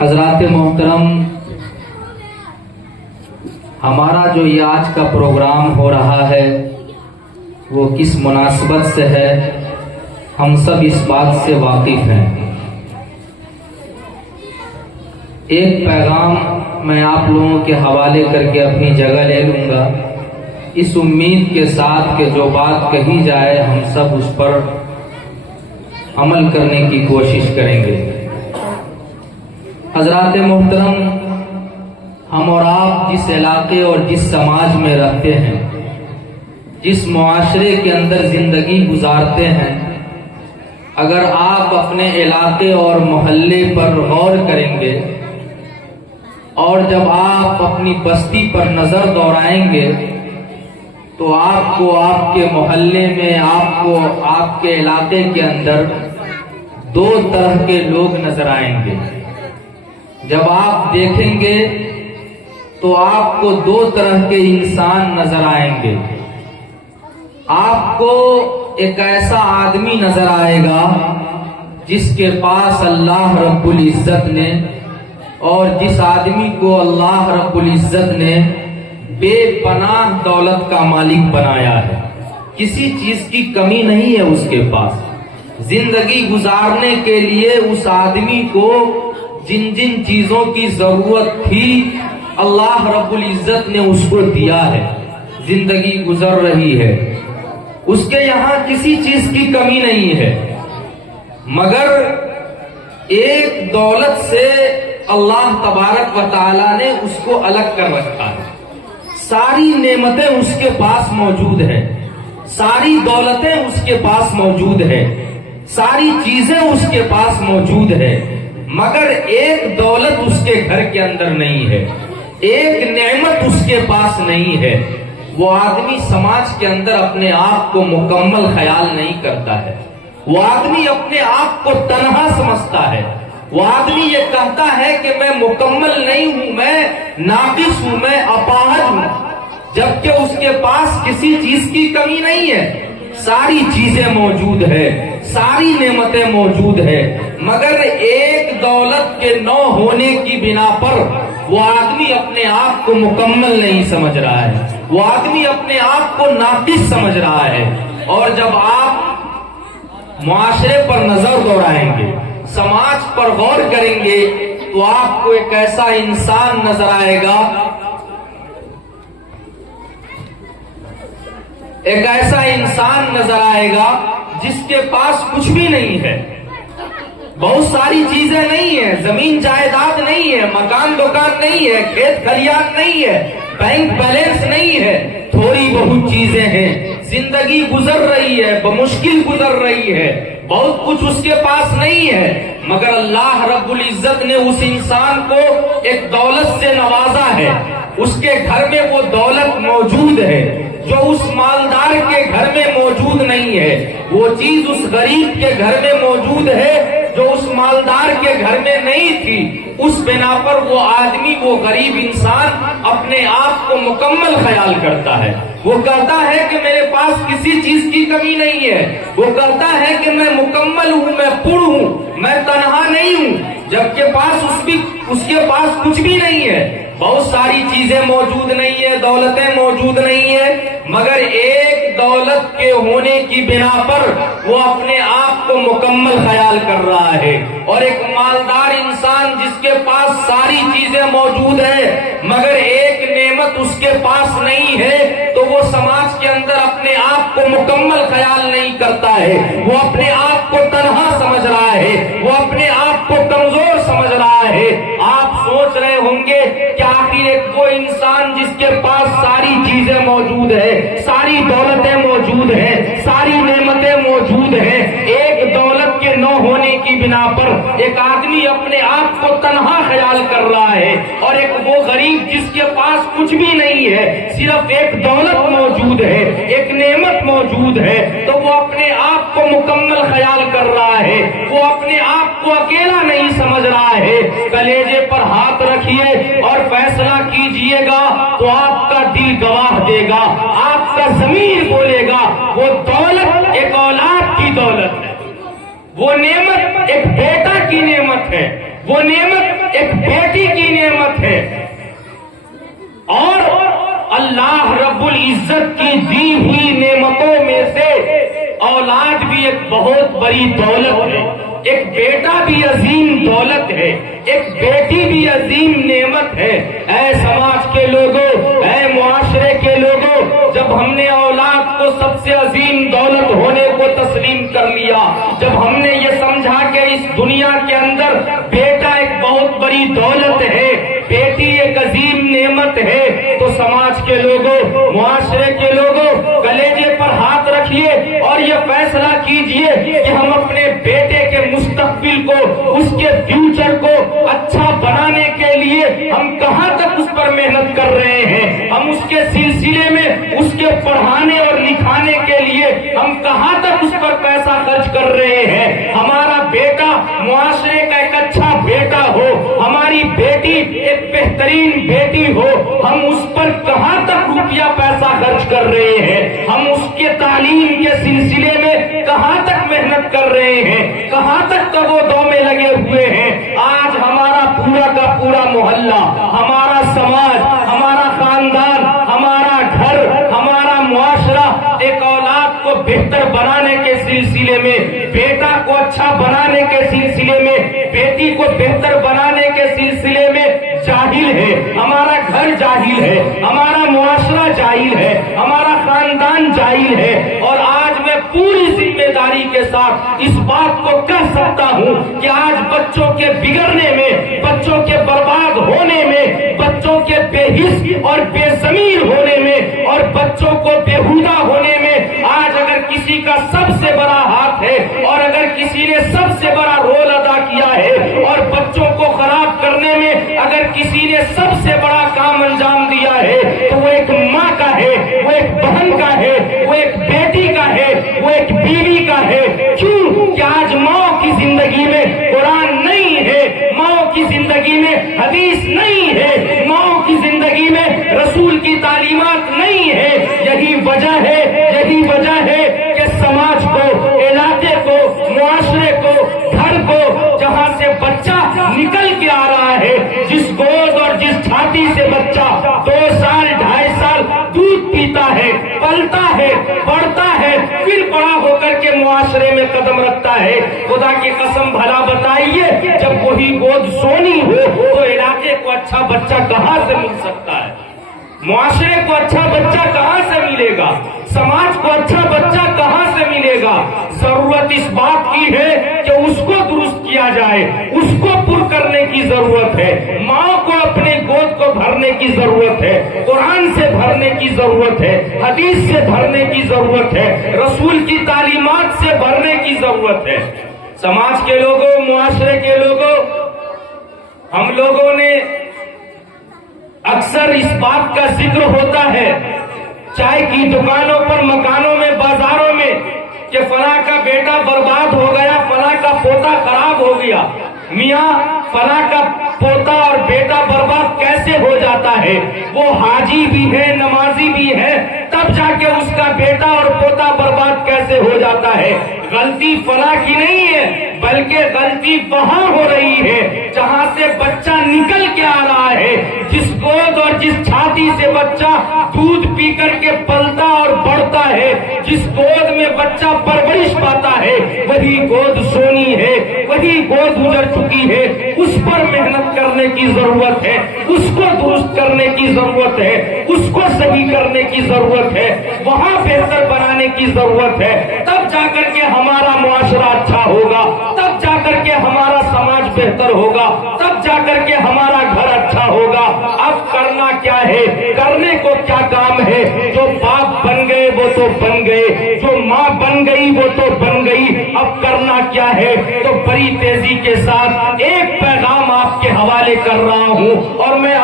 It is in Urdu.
حضرات محترم، ہمارا جو یہ آج کا پروگرام ہو رہا ہے وہ کس مناسبت سے ہے، ہم سب اس بات سے واقف ہیں۔ ایک پیغام میں آپ لوگوں کے حوالے کر کے اپنی جگہ لے لوں گا، اس امید کے ساتھ کہ جو بات کہی جائے ہم سب اس پر عمل کرنے کی کوشش کریں گے۔ حضرات محترم، ہم اور آپ جس علاقے اور جس سماج میں رہتے ہیں، جس معاشرے کے اندر زندگی گزارتے ہیں، اگر آپ اپنے علاقے اور محلے پر غور کریں گے اور جب آپ اپنی بستی پر نظر دوڑائیں گے تو آپ کو آپ کے محلے میں، آپ کو آپ کے علاقے کے اندر دو طرح کے لوگ نظر آئیں گے۔ جب آپ دیکھیں گے تو آپ کو دو طرح کے انسان نظر آئیں گے۔ آپ کو ایک ایسا آدمی نظر آئے گا جس کے پاس اللہ رب العزت نے، اور جس آدمی کو اللہ رب العزت نے بے پناہ دولت کا مالک بنایا ہے، کسی چیز کی کمی نہیں ہے اس کے پاس۔ زندگی گزارنے کے لیے اس آدمی کو جن جن چیزوں کی ضرورت تھی اللہ رب العزت نے اس کو دیا ہے، زندگی گزر رہی ہے، اس کے یہاں کسی چیز کی کمی نہیں ہے، مگر ایک دولت سے اللہ تبارک و تعالی نے اس کو الگ کر رکھا ہے۔ ساری نعمتیں اس کے پاس موجود ہیں، ساری دولتیں اس کے پاس موجود ہیں، ساری چیزیں اس کے پاس موجود ہیں، مگر ایک دولت اس کے گھر کے اندر نہیں ہے، ایک نعمت اس کے پاس نہیں ہے۔ وہ آدمی سماج کے اندر اپنے آپ کو مکمل خیال نہیں کرتا ہے، وہ آدمی اپنے آپ کو تنہا سمجھتا ہے، وہ آدمی یہ کہتا ہے کہ میں مکمل نہیں ہوں، میں ناقص ہوں، میں اپاہج ہوں، جبکہ اس کے پاس کسی چیز کی کمی نہیں ہے، ساری چیزیں موجود ہے، ساری نعمتیں موجود ہے، مگر ایک دولت کے نہ ہونے کی بنا پر وہ آدمی اپنے آپ کو مکمل نہیں سمجھ رہا ہے، وہ آدمی اپنے آپ کو ناقص سمجھ رہا ہے۔ اور جب آپ معاشرے پر نظر دوڑائیں گے، سماج پر غور کریں گے تو آپ کو ایک ایسا انسان نظر آئے گا، ایک ایسا انسان نظر آئے گا جس کے پاس کچھ بھی نہیں ہے، بہت ساری چیزیں نہیں ہیں، زمین جائیداد نہیں ہے، مکان دکان نہیں ہے، کھیت کھلیان نہیں ہے، بینک بیلنس نہیں ہے، تھوڑی بہت چیزیں ہیں، زندگی گزر رہی ہے، بمشکل گزر رہی ہے، بہت کچھ اس کے پاس نہیں ہے، مگر اللہ رب العزت نے اس انسان کو ایک دولت سے نوازا ہے، اس کے گھر میں وہ دولت موجود ہے جو اس مالدار کے گھر میں موجود نہیں ہے، وہ چیز اس غریب کے گھر میں موجود ہے جو اس مالدار کے گھر میں نہیں تھی۔ اس بنا پر وہ آدمی، وہ غریب انسان اپنے آپ کو مکمل خیال کرتا ہے، وہ کہتا ہے کہ میرے پاس کسی چیز کی کمی نہیں ہے، وہ کہتا ہے کہ میں مکمل ہوں، میں پر ہوں، میں تنہا نہیں ہوں، جبکہ اس کے پاس کچھ بھی نہیں ہے، بہت ساری چیزیں موجود نہیں ہے، دولتیں موجود نہیں ہے، مگر ایک دولت کے ہونے کی بنا پر وہ اپنے آپ کو مکمل خیال کر رہا ہے۔ اور ایک مالدار انسان جس کے پاس ساری چیزیں موجود ہیں مگر ایک نعمت اس کے پاس نہیں ہے، تو وہ سماج کے اندر اپنے آپ کو مکمل خیال نہیں کرتا ہے، وہ اپنے آپ کو تنہا سمجھ رہا ہے، وہ اپنے آپ کو کمزور سمجھ رہا ہے۔ آپ سوچ رہے ہوں گے کہ آخر ایک وہ انسان جس کے پاس ساری چیزیں موجود ہے، ساری دولتیں موجود ہیں، ساری نعمتیں موجود ہیں، ایک دولت کے نہ ہونے کی بنا پر ایک آدمی اپنے آپ کو تنہا خیال کر رہا ہے، اور ایک وہ غریب جس کے پاس کچھ بھی نہیں ہے، صرف ایک دولت موجود ہے، ایک نعمت موجود ہے، تو وہ اپنے آپ کو مکمل خیال کر رہا ہے، وہ اپنے آپ کو اکیلا نہیں سمجھ رہا ہے۔ کلیجے پر ہاتھ رکھیے اور فیصلہ کیجئے گا تو آپ کا دل گواہ دے گا، آپ کا ضمیر بولے گا، وہ دولت ایک اولاد کی دولت ہے، وہ نعمت ایک بیٹا کی نعمت ہے، وہ نعمت ایک بیٹی کی نعمت ہے، اور اللہ رب العزت کی دی ہوئی نعمتوں میں سے اولاد بھی ایک بہت بڑی دولت ہے۔ ایک بیٹا بھی عظیم دولت ہے، ایک بیٹی بھی عظیم نعمت ہے۔ اے سماج کے لوگوں، اے معاشرے کے لوگوں، جب ہم نے اولاد کو سب سے عظیم دولت ہونے کو تسلیم کر لیا، جب ہم نے یہ سمجھا کہ اس دنیا کے اندر بیٹا ایک بہت بڑی دولت ہے، بیٹی ایک عظیم نعمت ہے، تو سماج کے لوگوں، معاشرے کے لوگوں، کلیجے پر ہاتھ رکھیے اور یہ فیصلہ کیجئے کہ ہم اپنے بیٹے کے مستقبل کو، اس کے فیوچر کو اچھا بنانے کے لیے ہم کہاں تک اس پر محنت کر رہے ہیں، ہم اس کے سلسلے میں اس کے پڑھانے اور لکھانے کے لیے ہم کہاں تک اس پر پیسہ خرچ کر رہے ہیں۔ ہمارا بیٹا معاشرے کا ایک اچھا بیٹا ہو، ہماری بیٹی ایک بہترین بیٹی ہو، ہم اس پر کہاں تک روپیہ پیسہ خرچ کر رہے ہیں، ہم اس کے تعلیم کے سلسلے میں کہاں تک محنت کر رہے ہیں، کہاں تک تگ و دو میں لگے ہوئے ہیں۔ آج ہمارا پورا کا پورا محلہ، ہمارا سماج، ہمارا خاندان، ہمارا گھر، ہمارا معاشرہ ایک اولاد کو بہتر بنانے کے سلسلے میں، بیٹا کو اچھا بنانے کے سلسلے میں، بیٹی کو بہتر بنانے کے سلسلے میں جاہل ہے۔ ہمارا گھر جاہل ہے، ہمارا معاشرہ جاہل ہے، ہمارا خاندان جاہل ہے۔ اور آج میں پوری ذمہ داری کے ساتھ اس بات کو کہہ سکتا ہوں کہ آج بچوں کے بگڑنے میں، بچوں کے برباد ہونے میں، بچوں کے بے حس اور بے ضمیر ہونے میں، اور بچوں کو بےہودہ ہونے میں آج اگر کسی کا سب سے بڑا ہاتھ ہے، اور اگر کسی نے سب سے بڑا رول ادا کیا ہے، اور بچوں کو خراب کرنے میں اگر کسی نے سب سے بڑا کام انجام دیا ہے، تو وہ ایک ماں کا ہے، وہ ایک بہن کا ہے، وہ ایک بیٹی کا ہے، وہ ایک بیوی کا ہے۔ کیوں کہ آج ماں کی زندگی میں قرآن نہیں ہے، ماں کی زندگی میں حدیث نہیں ہے، ماں کی زندگی میں رسول کی تعلیمات نہیں ہے۔ یہی وجہ ہے، یہی وجہ ہے کہ سماج کو، علاقے کو، معاشرے کو، گھر کو، جہاں سے بچہ نکل کے آ رہا ہے، جس گود اور جس چھاتی سے بچہ 2 سال 2.5 سال دودھ پیتا ہے، پلتا ہے، بڑھتا ہے، پھر بڑا ہو کر کے معاشرے میں قدم رکھتا ہے، خدا کی قسم بھلا بتائیے جب وہی گود سونی ہو تو علاقے کو اچھا بچہ کہاں سے مل سکتا ہے؟ معاشرے کو اچھا بچہ کہاں سے ملے گا؟ سماج کو اچھا بچہ کہاں سے ملے گا؟ ضرورت اس بات کی ہے کہ اس کو درست کیا جائے، اس کو پر کرنے کی ضرورت ہے، ماں کو اپنے گود کو بھرنے کی ضرورت ہے، قرآن سے بھرنے کی ضرورت ہے، حدیث سے بھرنے کی ضرورت ہے، رسول کی تعلیمات سے بھرنے کی ضرورت ہے۔ سماج کے لوگوں، معاشرے کے لوگوں، ہم لوگوں نے اکثر اس بات کا ذکر ہوتا ہے چائے کی دکانوں پر، مکانوں میں، بازاروں میں، کہ فلاں کا بیٹا برباد ہو گیا، فلاں کا پوتا خراب ہو گیا۔ میاں فلاں کا پوتا اور بیٹا برباد کیسے ہو جاتا ہے؟ وہ حاجی بھی ہے، نمازی بھی ہے، تب جا کے اس کا بیٹا اور پوتا برباد کیسے ہو جاتا ہے؟ غلطی فلاں کی نہیں ہے، بلکہ غلطی وہاں ہو رہی ہے جہاں سے بچہ نکل کے آ رہا ہے۔ جس گود اور جس چھاتی سے بچہ دودھ پی کر کے پلتا اور بڑھتا ہے، جس گود میں بچہ پرورش پاتا ہے، وہی گود سونی ہے، وہی گود گزر چکی ہے۔ اس پر محنت کرنے کی ضرورت ہے، اس کو درست کرنے کی ضرورت ہے، اس کو صحیح کرنے کی ضرورت ہے، وہاں بہتر بنانے کی ضرورت ہے۔ تب جا کر کے ہمارا معاشرہ اچھا ہوگا، تب جا کر کے ہمارا سماج بہتر ہوگا، تب جا کر کے ہمارا گھر اچھا ہوگا۔ اب کرنا کیا ہے؟ کرنے کو کیا کام ہے؟ جو باپ بن گئے وہ تو بن گئے، جو ماں بن گئی وہ تو بن گئی، اب کرنا کیا ہے؟ تو بڑی تیزی کے ساتھ ایک پیغام آپ کے حوالے کر رہا ہوں، اور میں